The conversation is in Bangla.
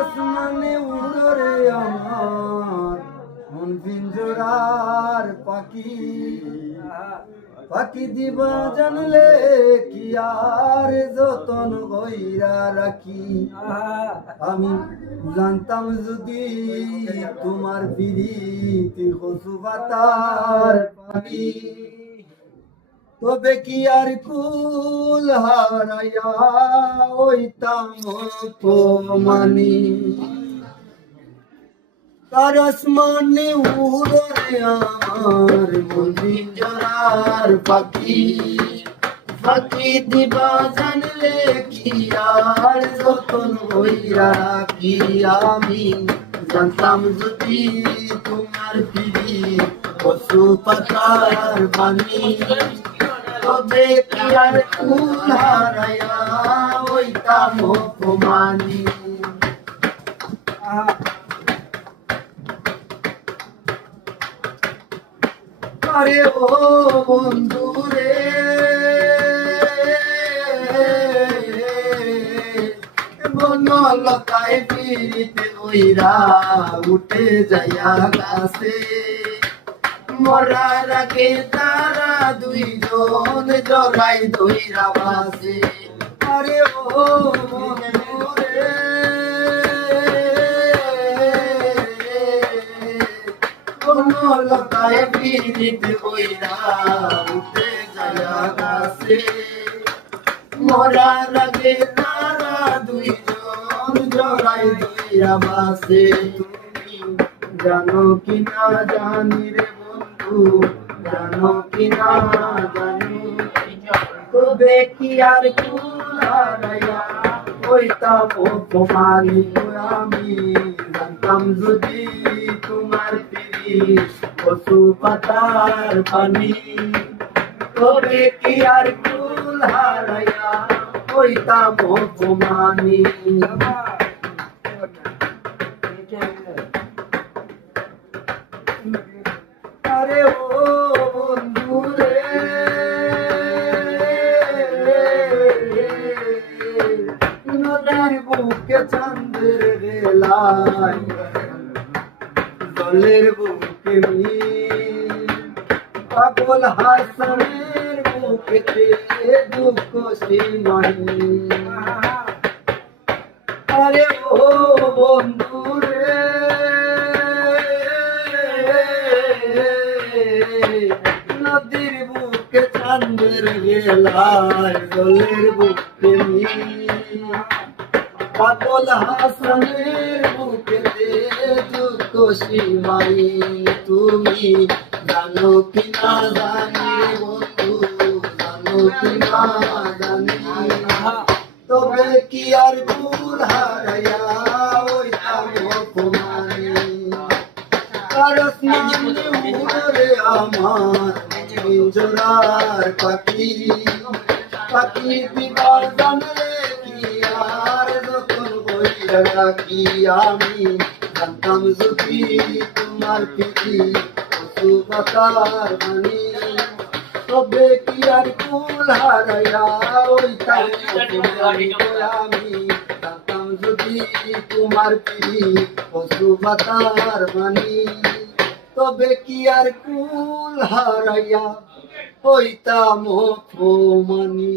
আসমানে উড়রে আমার মন পিঞ্জরার পাখি পাখি দিবা জানলে কি আর যতন কইরা রাখি আমি জানতাম যদি তোমার পিরিতি কচু পাতার পাখি তবে কি আর কুল হারাইয়া ওইতাম অপমানি তার আসমানে উড়ে আমার মন জরার পাখি পাখি দিবা জানলে কি আর যতন হইরা কি আমি জানতাম যদি তোমার পিড়ি পশু পাতার পানি তবে কি আর কুল হারাইয়া ওইতাম অপমানি আরে ও বন্ধু রে বনলতায় পিরিতে ওইরা উঠে যাইয়া গাছে মরার আগে তারা দুইজন জগাই ধইরা বাসে আরে ও বন্ধু রে লতায় পিরিতে ওইরা উঠে যায়া গাছে মরার আগে তারা দুইজন জড়াই ধইরা বাসে তুমি জানো কি না জানি রে বন্ধু জানো কি না জানি তবে কি আর কুল হারাইয়া ওইতাম অপমানি আমি জানতাম যদি তোমার পিড়ি পশু পাতার পানি তবে কি আর কুল হারাইয়া ওইতাম অপমানি আরে ও বন্ধু রে নদীর বুকে চাঁদের বেলায় জলের বুকে পাগল হাসনের বুকেতে দুঃখ সীমাই আরে ও বন্ধু রে নদীর বুকে চাঁদের বেলায় জলের বুকে পাগল হাসনের বুকেতে দুঃখ সীমাই তুমি জানো কি না জানি বন্ধু জানো কি না জানি তবে কি আর কুল হারাইয়া ওইতাম অপমানি তার আসমানে উড়ে আমার পিঞ্জরার পাখি পাখি দিবা জানলে কি আর যতন কইরা রাখি আমি জানতাম যদি তোমার পিড়ি পশু পাতার পানি তবে কি আর কুল হারাইয়া ওইতাম অপমানি আমি জানতাম যদি তোমার পিড়ি পশু পাতার পানি তবে কি আর কুল হারাইয়া ওইতাম অপমানি।